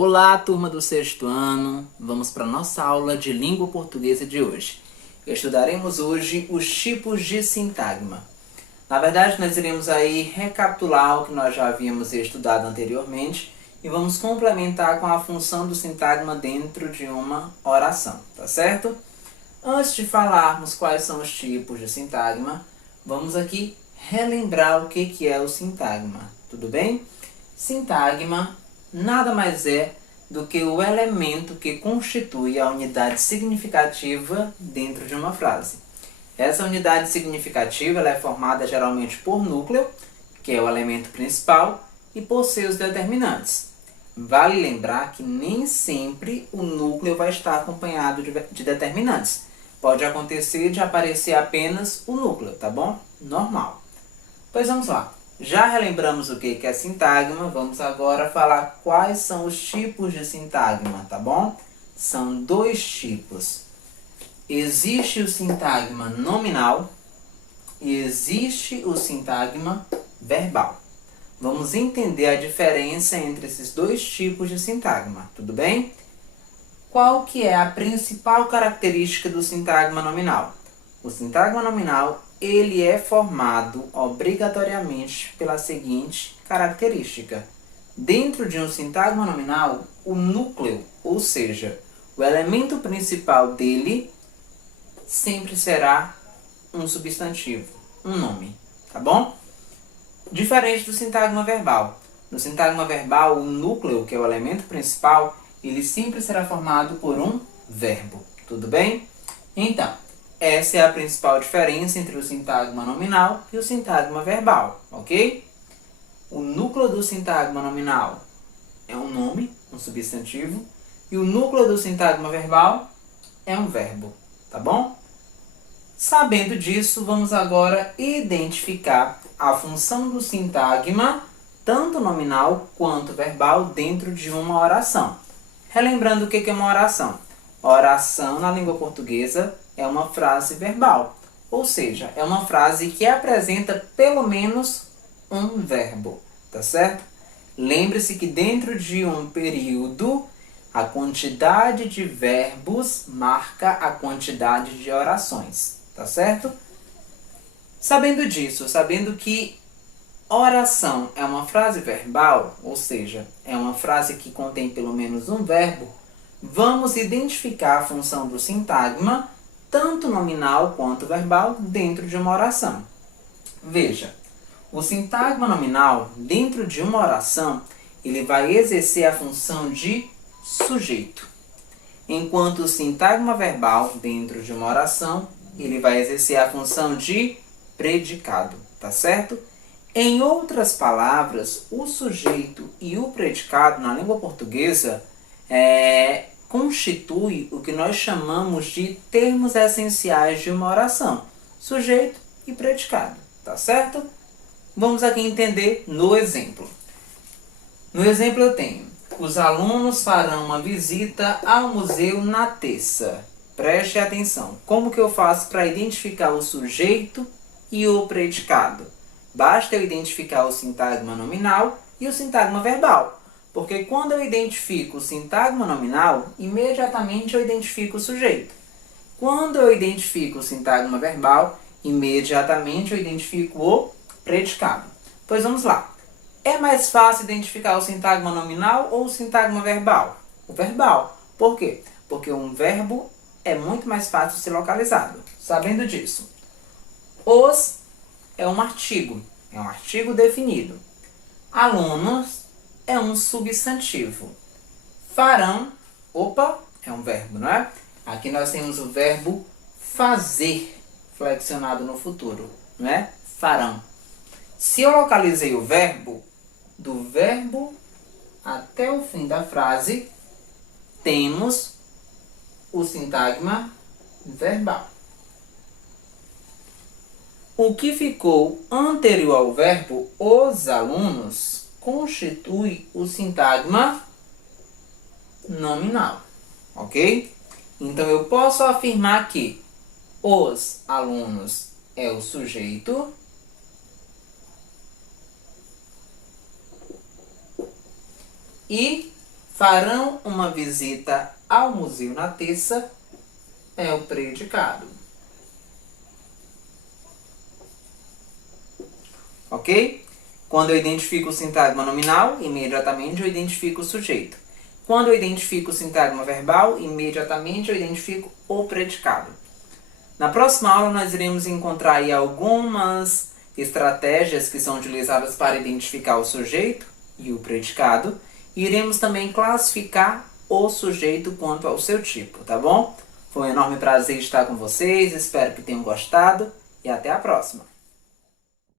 Olá, turma do sexto ano! Vamos para a nossa aula de língua portuguesa de hoje. Estudaremos hoje os tipos de sintagma. Na verdade, nós iremos aí recapitular o que nós já havíamos estudado anteriormente e vamos complementar com a função do sintagma dentro de uma oração, tá certo? Antes de falarmos quais são os tipos de sintagma, vamos aqui relembrar o que é o sintagma, tudo bem? Sintagma nada mais é do que o elemento que constitui a unidade significativa dentro de uma frase. Essa unidade significativa ela é formada geralmente por núcleo, que é o elemento principal, e por seus determinantes. Vale lembrar que nem sempre o núcleo vai estar acompanhado de determinantes. Pode acontecer de aparecer apenas o núcleo, tá bom? Normal. Pois vamos lá. Já relembramos o que é sintagma, vamos agora falar quais são os tipos de sintagma, tá bom? São dois tipos. Existe o sintagma nominal e existe o sintagma verbal. Vamos entender a diferença entre esses dois tipos de sintagma, tudo bem? Qual que é a principal característica do sintagma nominal? O sintagma nominal ele é formado obrigatoriamente pela seguinte característica. Dentro de um sintagma nominal, o núcleo, ou seja, o elemento principal dele, sempre será um substantivo, um nome, tá bom? Diferente do sintagma verbal. No sintagma verbal, o núcleo, que é o elemento principal, ele sempre será formado por um verbo, tudo bem? Então, essa é a principal diferença entre o sintagma nominal e o sintagma verbal, ok? O núcleo do sintagma nominal é um nome, um substantivo, e o núcleo do sintagma verbal é um verbo, tá bom? Sabendo disso, vamos agora identificar a função do sintagma, tanto nominal quanto verbal, dentro de uma oração. Relembrando o que é uma oração. Oração, na língua portuguesa, é uma frase verbal, ou seja, é uma frase que apresenta pelo menos um verbo, tá certo? Lembre-se que dentro de um período, a quantidade de verbos marca a quantidade de orações, tá certo? Sabendo disso, sabendo que oração é uma frase verbal, ou seja, é uma frase que contém pelo menos um verbo, vamos identificar a função do sintagma, tanto nominal quanto verbal, dentro de uma oração. Veja, o sintagma nominal, dentro de uma oração, ele vai exercer a função de sujeito. Enquanto o sintagma verbal, dentro de uma oração, ele vai exercer a função de predicado, tá certo? Em outras palavras, o sujeito e o predicado na língua portuguesa constitui o que nós chamamos de termos essenciais de uma oração, sujeito e predicado, tá certo? Vamos aqui entender no exemplo. No exemplo eu tenho, os alunos farão uma visita ao museu na terça. Preste atenção, como que eu faço para identificar o sujeito e o predicado? Basta eu identificar o sintagma nominal e o sintagma verbal. Porque quando eu identifico o sintagma nominal, imediatamente eu identifico o sujeito. Quando eu identifico o sintagma verbal, imediatamente eu identifico o predicado. Pois vamos lá. É mais fácil identificar o sintagma nominal ou o sintagma verbal? O verbal. Por quê? Porque um verbo é muito mais fácil de ser localizado. Sabendo disso. Os é um artigo definido. Alunos é um substantivo. Farão, é um verbo, não é? Aqui nós temos o verbo fazer, flexionado no futuro, não é? Farão. Se eu localizei o verbo, do verbo até o fim da frase, temos o sintagma verbal. O que ficou anterior ao verbo, os alunos, constitui o sintagma nominal, ok? Então, eu posso afirmar que os alunos é o sujeito e farão uma visita ao museu na terça é o predicado. Ok? Quando eu identifico o sintagma nominal, imediatamente eu identifico o sujeito. Quando eu identifico o sintagma verbal, imediatamente eu identifico o predicado. Na próxima aula nós iremos encontrar aí algumas estratégias que são utilizadas para identificar o sujeito e o predicado. E iremos também classificar o sujeito quanto ao seu tipo, tá bom? Foi um enorme prazer estar com vocês, espero que tenham gostado e até a próxima!